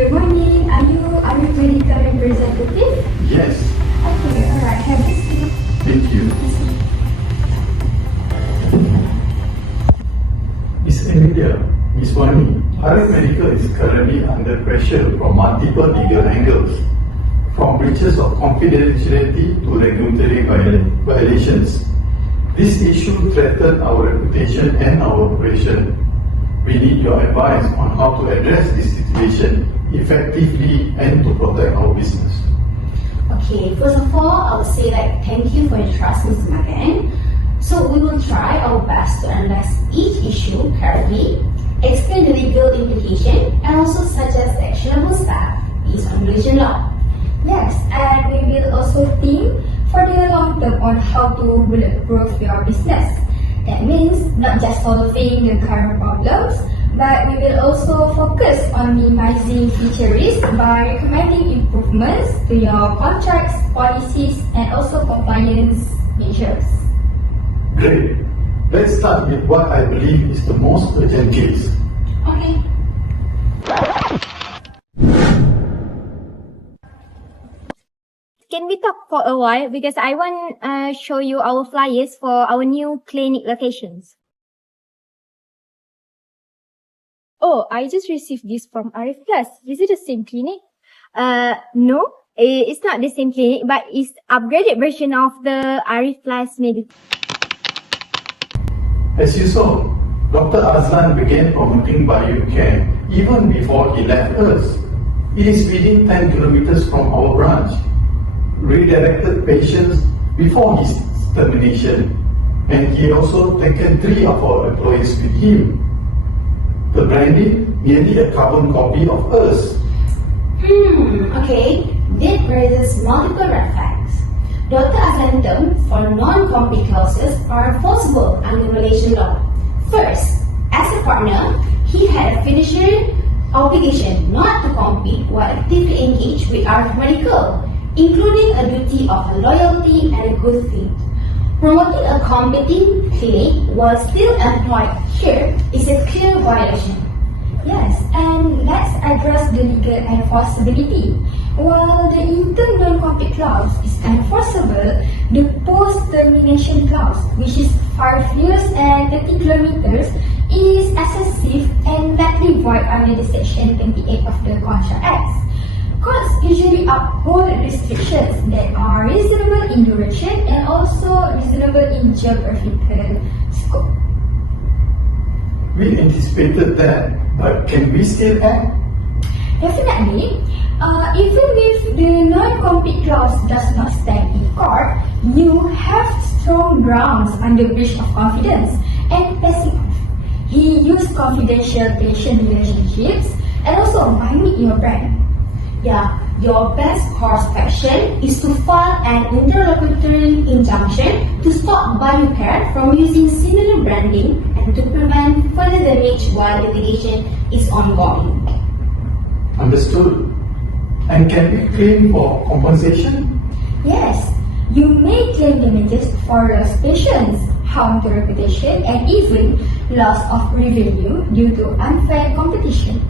Good morning. Are you Arif medical representative? Yes, Okay, alright. Have a seat. thank you. Miss Emilia, Miss Wani, Arif Medical is currently under pressure from multiple legal angles, from breaches of confidentiality to regulatory violations. This issue threatens our reputation and our operation. We need your advice on how to address this situation effectively and to protect our business. Okay, first of all, I would say that thank you for your trust, Mr. Magan. So we will try our best to analyze each issue carefully, explain the legal implication, and also suggest actionable steps based on Malaysian law. Yes, and we will also think for the long term on how to bulletproof your business. That means not just solving the current problems, but we will also focus on minimizing future risks by recommending improvements to your contracts, policies, and also compliance measures. Great. Let's start with what I believe is the most urgent case. Okay. Can we talk for a while? Because I want to show you our flyers for our new clinic locations. Oh, I just received this from Arif Plus. Is it the same clinic? No, it's not the same clinic, but it's upgraded version of the Arif Plus Medical. As you saw, Dr. Azlan began promoting biocare even before he left us. It is within 10 kilometers from our branch. Redirected patients before his termination, and he also taken 3 of our employees with him. The branding nearly a carbon copy of us. Okay. That raises multiple red flags. Dr. Azlan's terms for non-compete clauses are enforceable under Malaysian law. First, as a partner, he had a fiduciary obligation not to compete while actively engaged with Arif Medical, including a duty of loyalty and a good faith. Promoting a competing clinic while still employed here is a clear violation. Yes, and let's address the legal enforceability. While the interim non-compete clause is enforceable, the post-termination clause, which is 5 years and 30 kilometers, is excessive and likely void under the Section 28 of the Contract Act. Courts usually uphold restrictions that are reasonable in duration and also reasonable in geographical scope. We anticipated that, but can we still act? Definitely. Even if the non-compete clause does not stand in court, you have strong grounds under breach of confidence and passing off. He used confidential patient relationships and also buying your brand. Yeah, your best course of action is to file an interlocutory injunction to stop BioCare from using similar branding and to prevent further damage while litigation is ongoing. Understood. And can we claim for compensation? Yes, you may claim damages for lost patients, harm to reputation, and even loss of revenue due to unfair competition.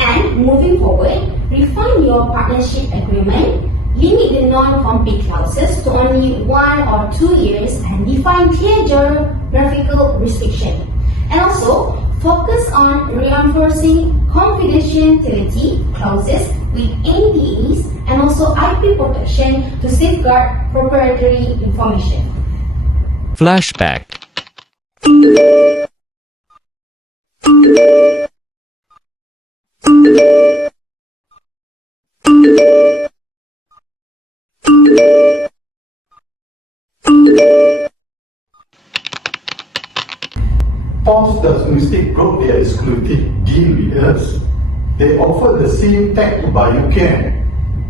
And moving forward, refine your partnership agreement, limit the non-compete clauses to only 1 or 2 years and define clear geographical restriction. And also, focus on reinforcing confidentiality clauses with NDAs and also IP protection to safeguard proprietary information. Flashback. Pulse Diagnostic broke their exclusive deal with us. They offer the same tech to BioCare.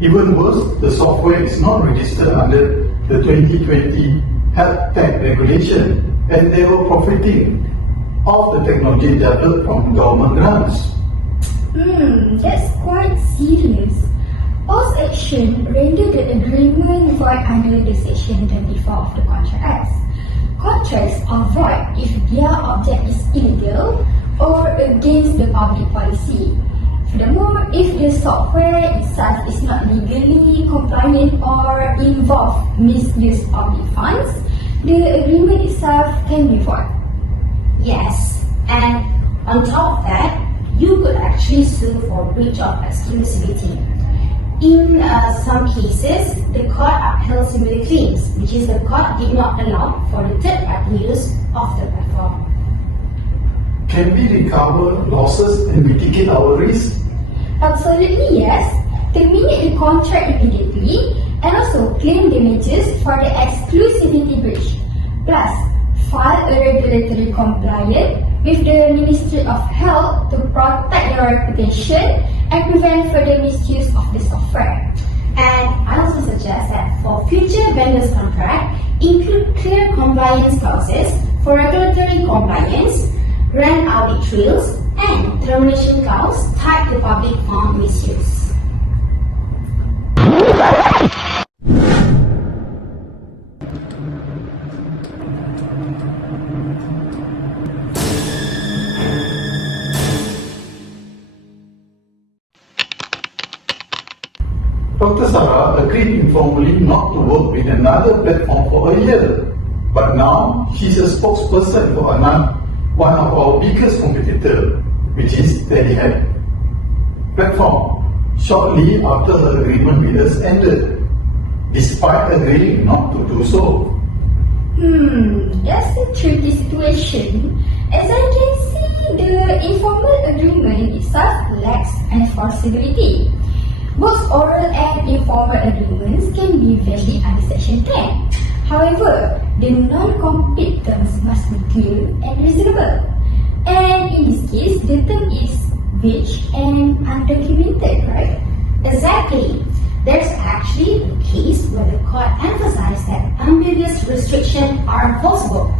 Even worse, the software is not registered under the 2020 Health Tech Regulation, and they were profiting off the technology developed from government grants. That's quite serious. Pulse action rendered the agreement void under the Section 24 of the Contract Act. Contracts are void if their object is illegal or against the public policy. Furthermore, if the software itself is not legally compliant or involve misuse of the funds, the agreement itself can be void. Yes, and on top of that, you could actually sue for breach of exclusivity. In some cases, the court upheld similar claims, which is the court did not allow for the third-party use of the platform. Can we recover losses and mitigate our risk? Absolutely yes. Terminate the contract immediately and also claim damages for the exclusivity breach. Plus, file a regulatory compliant with the Ministry of Health to protect your reputation and prevent further misuse of the software. And I also suggest that for future vendors contract, include clear compliance clauses for regulatory compliance, brand audit trails, and termination clause tied to public fund misuse. Dr. Sarah agreed informally not to work with another platform for a year. But now, she's a spokesperson for one of our biggest competitor, which is Telehead platform, shortly after her agreement with us ended, despite agreeing not to do so. That's a tricky situation. As I can see, the informal agreement itself lacks enforceability. Both oral and informal agreements can be valid under Section 10. However, the non-compete terms must be clear and reasonable. And in this case, the term is vague and undocumented, right? Exactly. There's actually a case where the court emphasized that ambiguous restrictions are enforceable.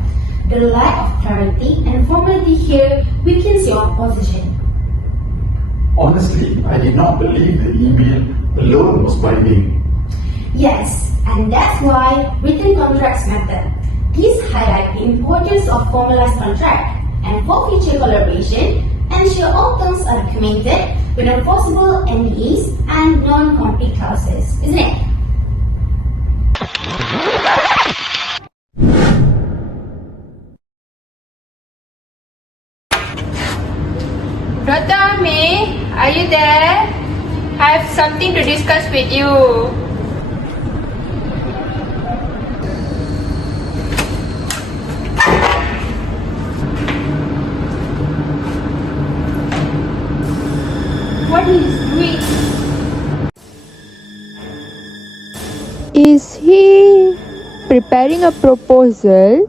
The lack of clarity and formality here weakens your position. Honestly, I did not believe the email alone was binding. Yes, and that's why written contracts matter. These highlight the importance of formalized contract, and for future collaboration, ensure all terms are documented with enforceable NDAs and non-compete clauses, isn't it? Dr. Ami, are you there? I have something to discuss with you. What is he doing? Is he preparing a proposal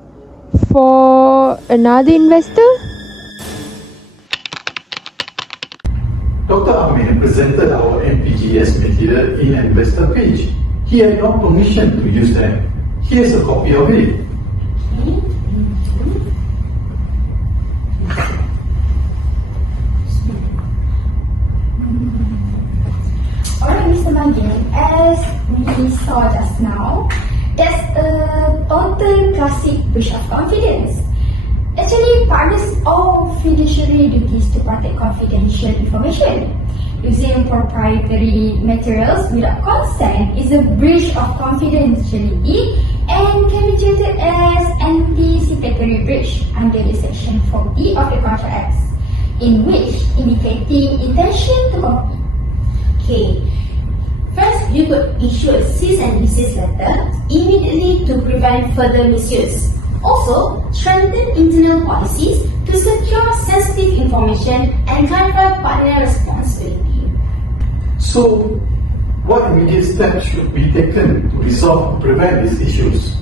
for another investor? Dr. Amin presented our MPGS material in an investor page. He had no permission to use them. Here's a copy of it. Alright, Mr. Magin, as we saw just now, that's a total classic breach of confidence. Actually, partners all fiduciary duties to protect confidential information. Using proprietary materials without consent is a breach of confidentiality and can be treated as anticipatory breach under the Section 4B of the Contract Act, in which indicating intention to compete. Okay. First, you could issue a cease and desist letter immediately to prevent further misuse. Also, strengthen internal policies to secure sensitive information and clarify partner responsibility. So, what immediate steps should be taken to resolve and prevent these issues?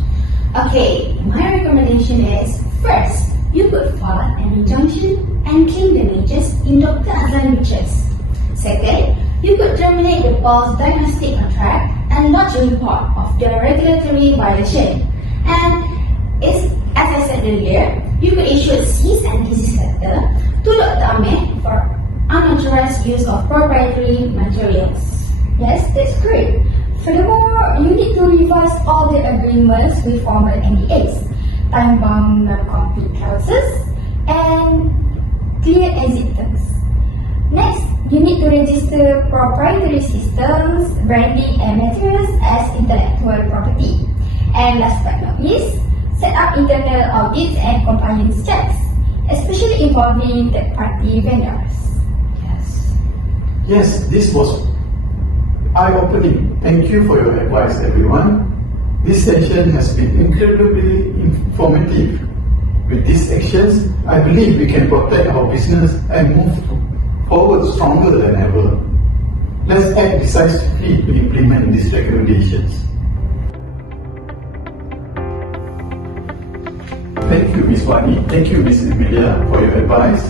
Okay, my recommendation is, first, you could file an injunction and claim damages in Dr. Azlan's interest. Second, you could terminate the Pulse diagnostic contract and lodge a report of the regulatory violation. And as I said earlier, you could issue a cease and desist letter to Dr. Ahmed for unauthorized use of proprietary materials. Yes, that's great. Furthermore, you need to revise all the agreements with formal NDAs, time-bound non-compete clauses, and clear exit terms. Next, You need to register proprietary systems, branding, and materials as intellectual property. And last but not least, set up internal audits and compliance checks, especially involving third-party vendors. Yes, this was eye-opening. Thank you for your advice, everyone. This session has been incredibly informative. With these actions, I believe we can protect our business and move forward stronger than ever. Let's act decisively to implement these recommendations. Thank you, Ms. Wani. Thank you, Ms. Emilia, for your advice.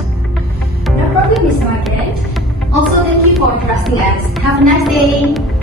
No problem, Ms. Margaret. Also, thank you for trusting us. Have a nice day.